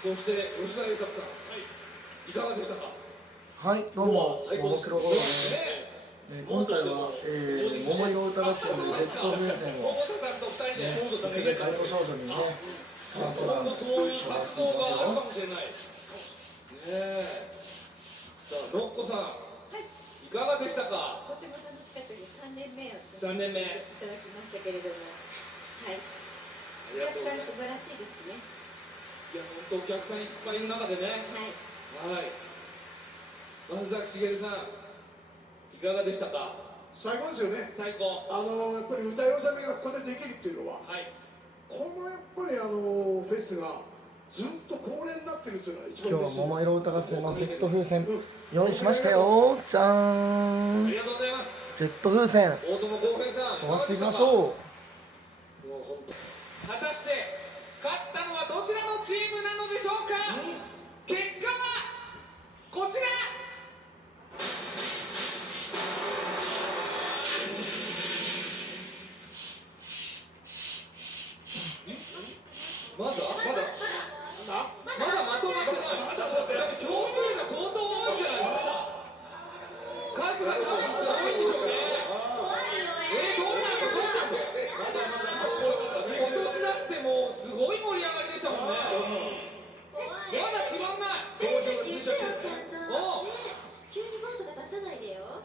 そして吉田栄作さん、いかがでしたか？はい、どうも、ももクロゴロです。今回は、桃色歌合戦のジェット風船を、そこで海洋少女にね、スマートランそういう活動があるかもしれない。さあ、のっこさん、いかがでしたか？とても楽しかったです。3年目を3年目いただきましたけれども、はい。お客さん素晴らしいですね。いや、本当お客さんいっぱいいる中でね。はい。はい。松崎しげるさん、いかがでしたか？最高ですよね。最高。やっぱり歌い納めがここでできるっていうのは、はい。このやっぱりフェスがずっと恒例になってるっていうのは一番今日は嬉しい。桃色歌合戦のジェット風船用意しましたよ。じゃーん。ありがとうございます。ジェット風船大友康平さん、飛ばしていきましょう。もう本当。果たして勝ったのはどちらのチームなのでしょうか？結果はこちら。まだまとまってない。票数が相当多いじゃないですか。数が多いんでしょうね。どうなんの今年だってもうすごい盛り上がりでしたもんね。まだ決まんない。急にボンとか出さないでよ。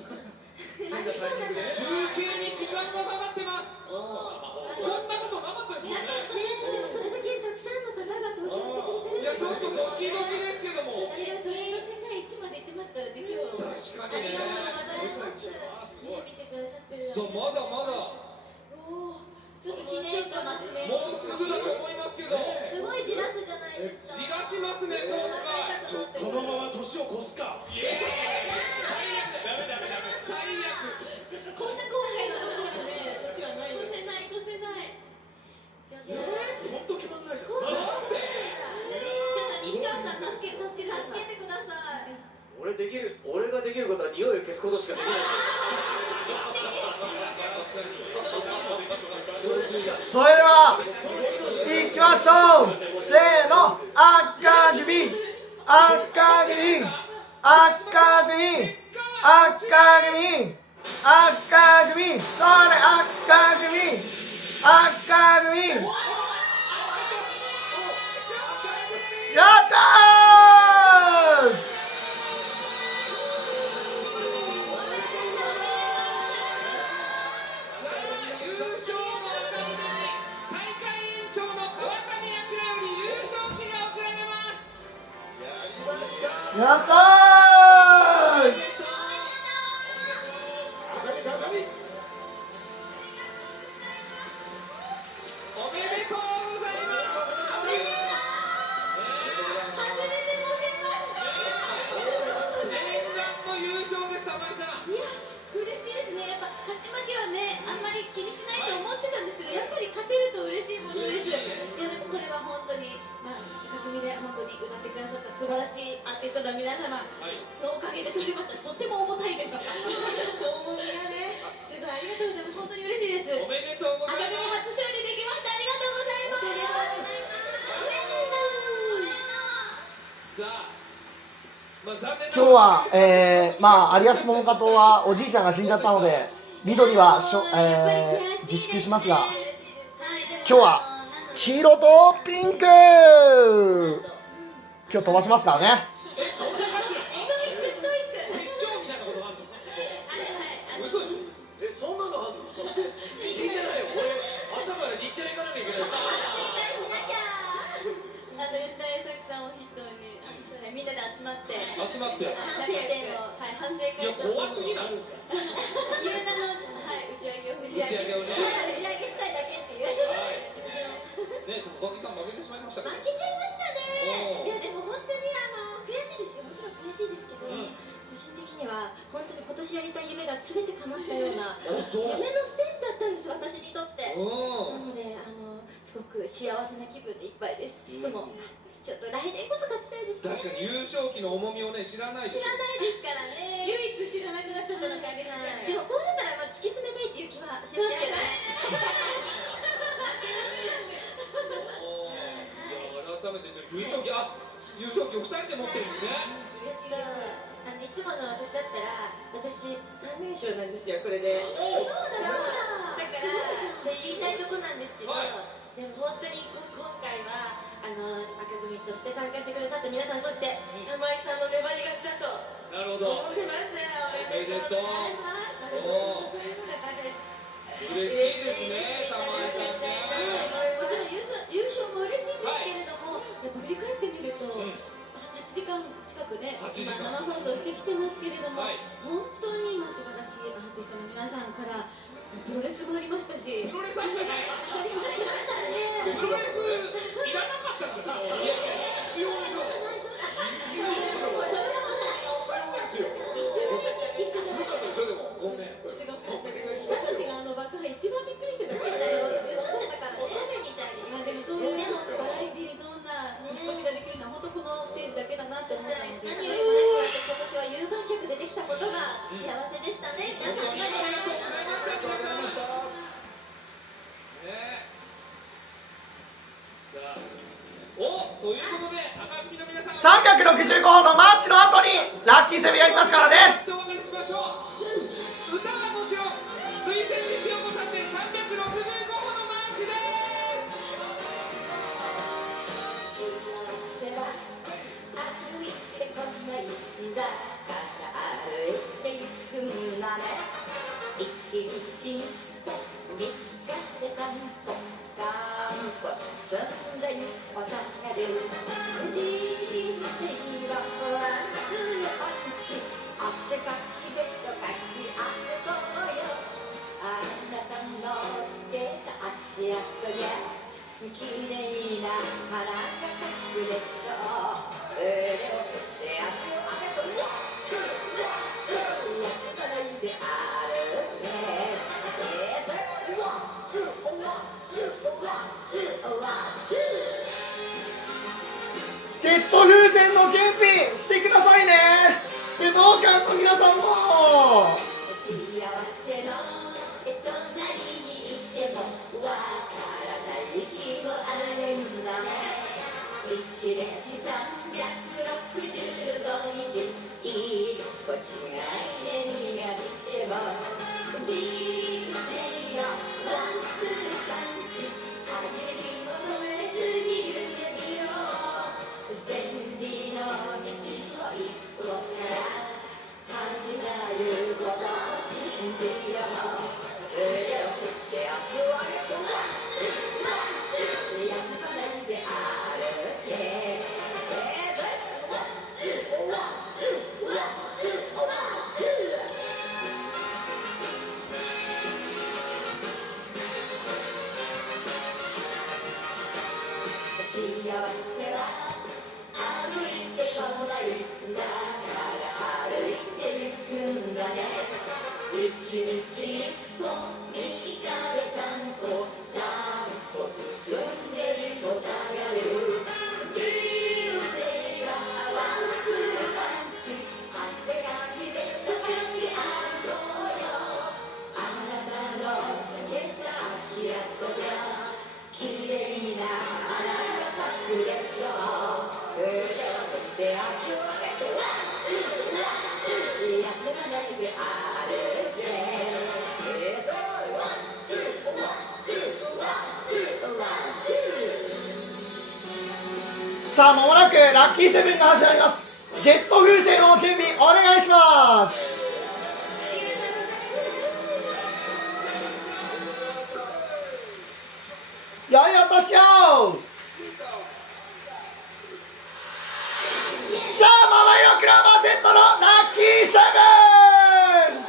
集計に時間がかかってます。そんなことなかったですもんね。それだけたくさんの方が投票してくれてる。いや、ちょっとドキドキですけども。トレンド世界一まで行ってますからね、今日。確かにね。見てくださってる。そう、まだまだ。ちょっと記念感ますね。もうすぐだと思いますけど。すごいじらすじゃないですか。じらしますね、今回。このまま年を越すか。最悪。こんな後輩のところで年はない。越せない。本当決まんないじゃん。なんで？ちょっと西川さん助けてください。俺ができることは匂いを消すことしかできない。それでは行きましょう。せーの、赤組、赤組、赤組、赤組、赤組、それ赤組、赤組、やったー。優勝の赤組に大会委員長の川上彰より優勝旗が贈られます。やったー。おめでとうございます。初めて負けました。念願の優勝です、玉井さん。いや、嬉しいですね。やっぱ勝ち負けはね、あんまり気にしないと思ってたんですけど、やっぱり勝てると嬉しいものです。いや、でもこれは本当に、赤組で本当に歌ってくださった素晴らしいアーティストの皆様のおかげで取りました。とっても重たいです。重みがね、すごいありがとうございます。本当に嬉しいです。おめでとうござい赤組ます。初勝利できました。ありがとうございます。さあ、残念な今日は、有安桃香党はおじいちゃんが死んじゃったので、緑は自粛しますが、今日は黄色とピンク、今日飛ばしますからね。そんな感じ。説教みたいなことなんですか？嘘でしょ？そんなのあんの？聞いてないよ。俺朝から日テレ行かなきゃいけない。吉田栄作さんを筆頭に、みんなで集まって集まって。反省会を、反省いや、会と怖すぎない？夕方の、打ち上げを打ち上げをね。打ち上げしたいだけっていう。ね、高木さん負けてしまいましたけど。負けちゃいましたね。いやでも本当に悔しいですよ。もちろん悔しいですけど、個人的には本当に今年やりたい夢が全て叶ったような夢のステージだったんです、私にとって。なのですごく幸せな気分でいっぱいです。でもちょっと来年こそ勝ちたいですね。確かに優勝旗の重みをね、知らないです。知らないですからね。唯一知らなくなっちゃったのがあれなんで。でもこうなったら突き詰めたいっていう気はしますけどね。改めて優勝旗、優勝旗を2人で持ってるんですね。私がいつもの私だったら私3連勝なんですよこれで。おお、だから言いたいとこなんですけど、はいでも本当に今回は赤組として参加してくださった皆さん、そして玉井さんの粘り勝ちだとなるほど。思います。おめでとうございます。ありがとうございます。嬉しいですね、玉井さんね。もちろん優勝も嬉しいんですけれども、やっぱ振り返ってみると、8時間近くね、 8時間今生放送してきてますけれども、はい本当に今素晴らしいアーティストの皆さんからプロレスもありましたし、プロレスあったね。ありましたね。プロレスいらなかったんじゃない？いやいや必要でしょ。必要でしょ。必要ですよ。一番人気してた。すごかったでしょでも。ごめん。すごかったです。サトシが爆破一番びっくりしてたからね。お鍋みたいに。まあでもそういうね、バラエティーにどんな年越しができるのは本当このステージだけだなとそし思ったたので。ら何よりもね、こうやって今年は有観客でできたことが幸せでしたね。皆さんありがとうございます。ありがとうございました。ね。さあ、ということで赤組の皆さん、365歩のマーチの後にラッキーセブンやりますからね。お別れしましょう。歌はもちろん水星日曜子さんで365歩のマーチです。幸せは歩いてこないんだから歩いてゆくんだね。一日一歩3日で散歩進んでゆこさがる人生はワンツーパンチ汗かきべそかき歩こうよ。あなたのつけた足跡に綺麗な花が咲くでしょう。腕を振って足を上げてワンツーワンツー休まないで歩け。ワンツーワンツーワンツーワンツー。ジェット風船の準備してくださいね。武道館の皆さんも。幸せの隣にいてもわからない日もあるんだね。一日365日一歩違いで苦手ても人生よワンツーパンチ励み求めずに夢見よう。千里の道を一歩から始まることを信じよう。腕を振って足を上げてワンツーワンツー休まないで歩け。ワンツーワンツーワンツーワンツー。幸せは歩いてこないんだから歩いてゆくんだね。一日一歩右から三歩進んでゆこさがる人生はワンツーパンチ汗かきでそかき歩こうよ。あなたのつけた足跡が綺麗な花が咲くでしょう。腕を振って足を上げてワンツーワンツー休まないで歩け。ワンツーワンツーワンツーワンツー。さあ間もなくラッキーセブンが始まります。ジェット風船の準備お願いします。良いお年を。さあママイロクラバー Z のラッキーセブン。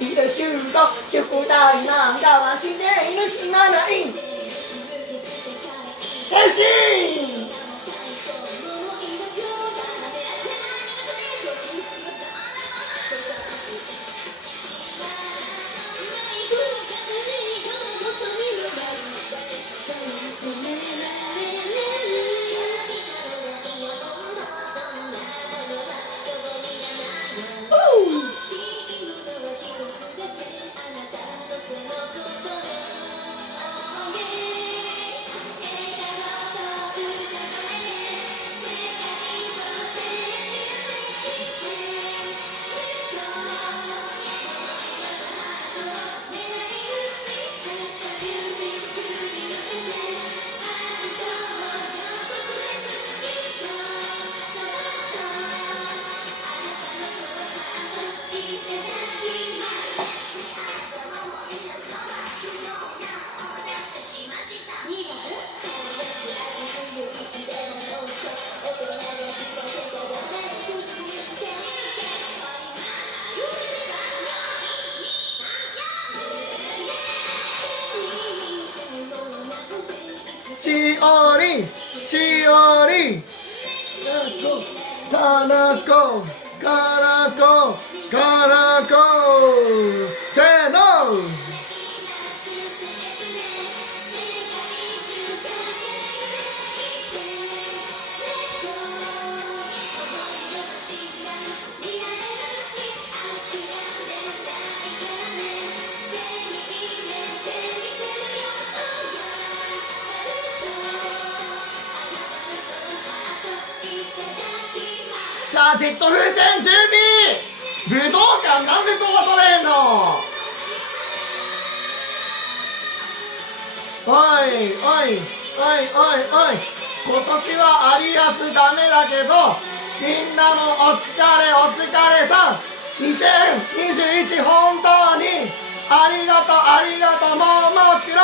リードシュート宿題なんかはしている暇ない。変身。しおりかなこかなこかなこせーのさあジェット風船準備武道館なんで飛ばされんのおいおいおいおいおい今年は有安ダメだけどみんなもお疲れお疲れさん2021本当にありがとうありがとうももクロ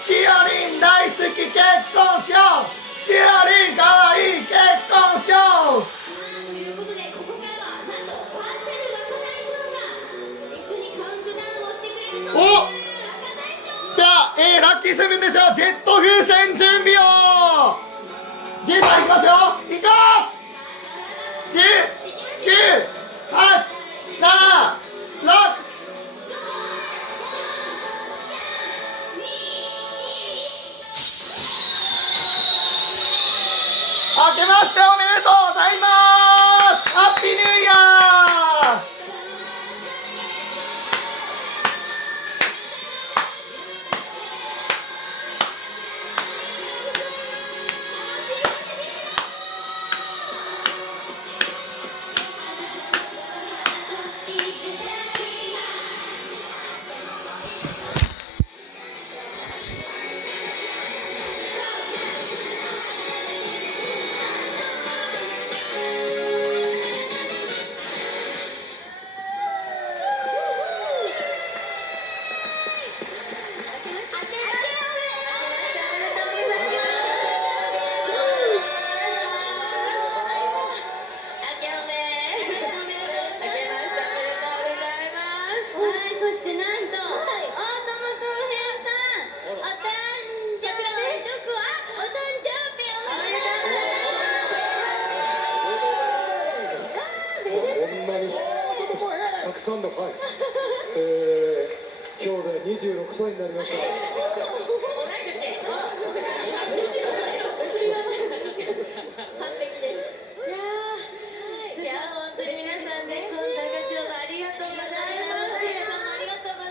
しおりん大好き結婚しようしおりんかわいい結婚しようということでここからはなんとバーチャル若大将が一緒にカウントダウンをしてくれるそうです。お若大将では、ラッキーセブンですよジェット風船準備をジェイさんいきますよいきます10、9、8、7、6明けましておめでとうございますハッピーニューイヤーたくさんのファン、今日で26歳になりました。完璧です。いや本当に皆さんね、今回が今日はありがとうございます。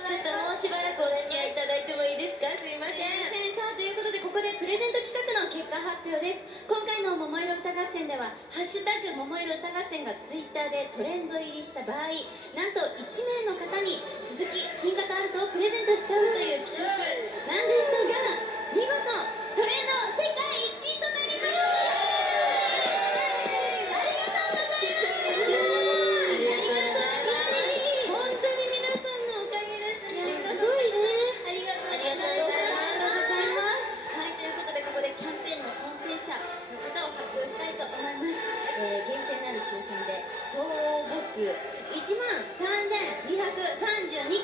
ちょっともうしばらくお付き合いいただいてもいいですか。すいません。さあということでここでプレゼント企画の結果発表です。今回の桃色歌合戦ではハッシュタグ桃色歌合戦がツイッターでトレンド入りした場合、なんと1名の方に鈴木新型アルトをプレゼントしちゃうという企画なんでしたが、見事トレンド世界1位となりました。ありがとうございます。本当に皆さんのおかげですね。すごいね。ありがとうございます。はい、ということでここでキャンペーンの当選者の方を発表したいと思います。厳正なる抽選で総応募数13,232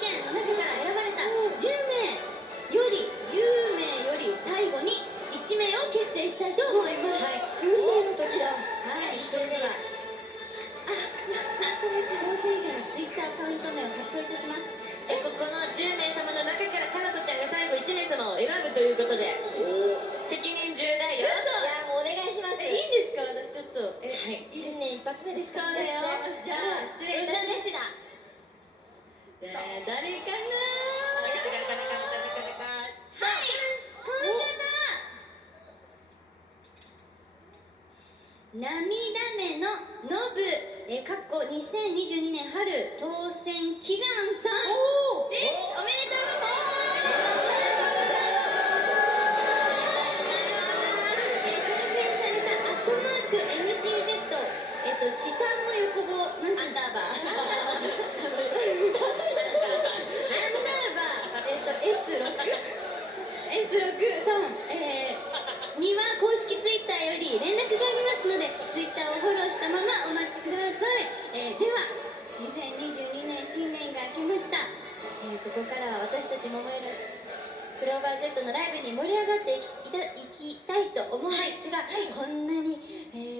件の中から選ばれた10名より最後に1名を決定したいと思います。運命の時だ。はい、それでは当選者のツイッターアカウント名を発表いたします。じゃあここの10名様の中からかなこちゃんが最後1名様を選ぶということで責任重大よ。いやもうお願いします。いいんですか。私ちょっとはい新年一発目ですからそうだよ。じゃあ失礼いたします。誰かな。はいこの方涙目のノブかっこ2022年春当選祈願さんです。おめでとうございます。当選されたアットマーク MCZ 下の横棒なんてアンダーバーS6 さんには公式ツイッターより連絡がありますのでツイッターをフォローしたままお待ちください。では2022年新年が明けました。ここからは私たち桃色クローバー Z のライブに盛り上がっていきたいと思うんですが、こんなに、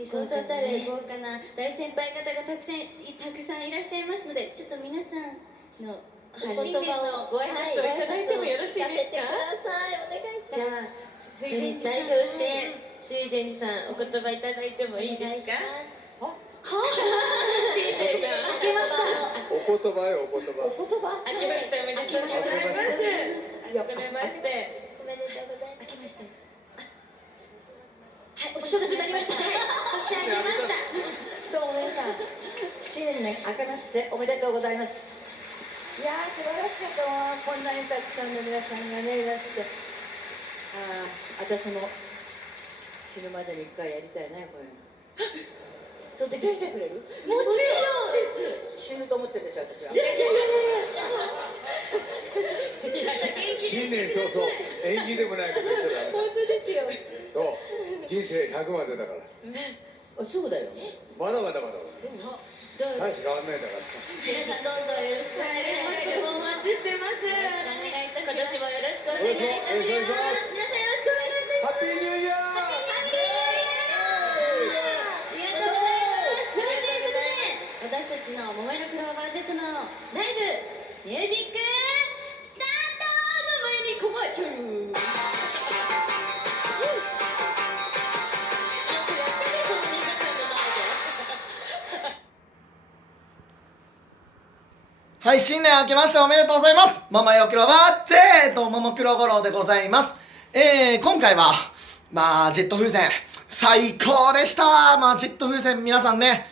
そうそうたる豪華な大先輩方がたくさんいらっしゃいますので、ちょっと皆さんのお言新年のご挨拶をいただいてもよろしいですか？聞かせてください。お願いします。じゃあ代表して水前寺さんお言葉いただいてもいいですか？新年が明けました。お言葉よ、お言葉。お言葉。明けましておめでとうございます。改めましておめでとうございます。明けまして。はい、お正月になりました。年明けました。どうも皆さん、新年明けましておめでとうございます。いやー、素晴らしかったわ。こんなにたくさんの皆さんがね、いらして。私も死ぬまでに一回やりたいね、こういうの。そうできてくれる？もちろんです。死ぬと思ってるでしょ、私は。新年早々、縁起でもないこと言っちゃダメ。本当ですよ。そう、人生100までだから。そうだよ。まだまだまだまだ。どうぞ。大して変わんないんだから。皆さんどうぞよろしくお願いします。お待ちしてます。よろしくお願いいたし今ます。年もよろしくお願いいたします。よろしくお願いします。皆さんよろしくお願いいたします。ハッピーニューイヤー。ありがとうございます。ということで、私たちの桃色クローバー Z のライブミュージックスタートの前にコマーシャル。はい、新年明けましておめでとうございます。ママよクロバー Z ももクロゴロウでございます。今回は、ジェット風船、最高でした。ジェット風船皆さんね、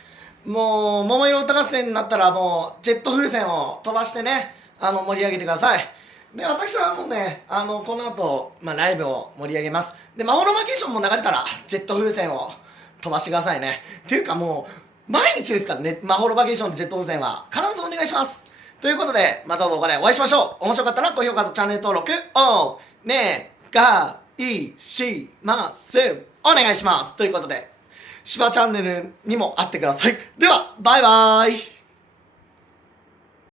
もう、桃色歌合戦になったらもう、ジェット風船を飛ばしてね、盛り上げてください。で、私はもうね、この後、ライブを盛り上げます。で、マホロバケーションも流れたら、ジェット風船を飛ばしてくださいね。っていうかもう、毎日ですからね、マホロバケーションとジェット風船は、必ずお願いします。ということで、また動画でお会いしましょう。面白かったら高評価とチャンネル登録お願いします。お願いします。ということで、しばチャンネルにも会ってください。では、バイバーイ。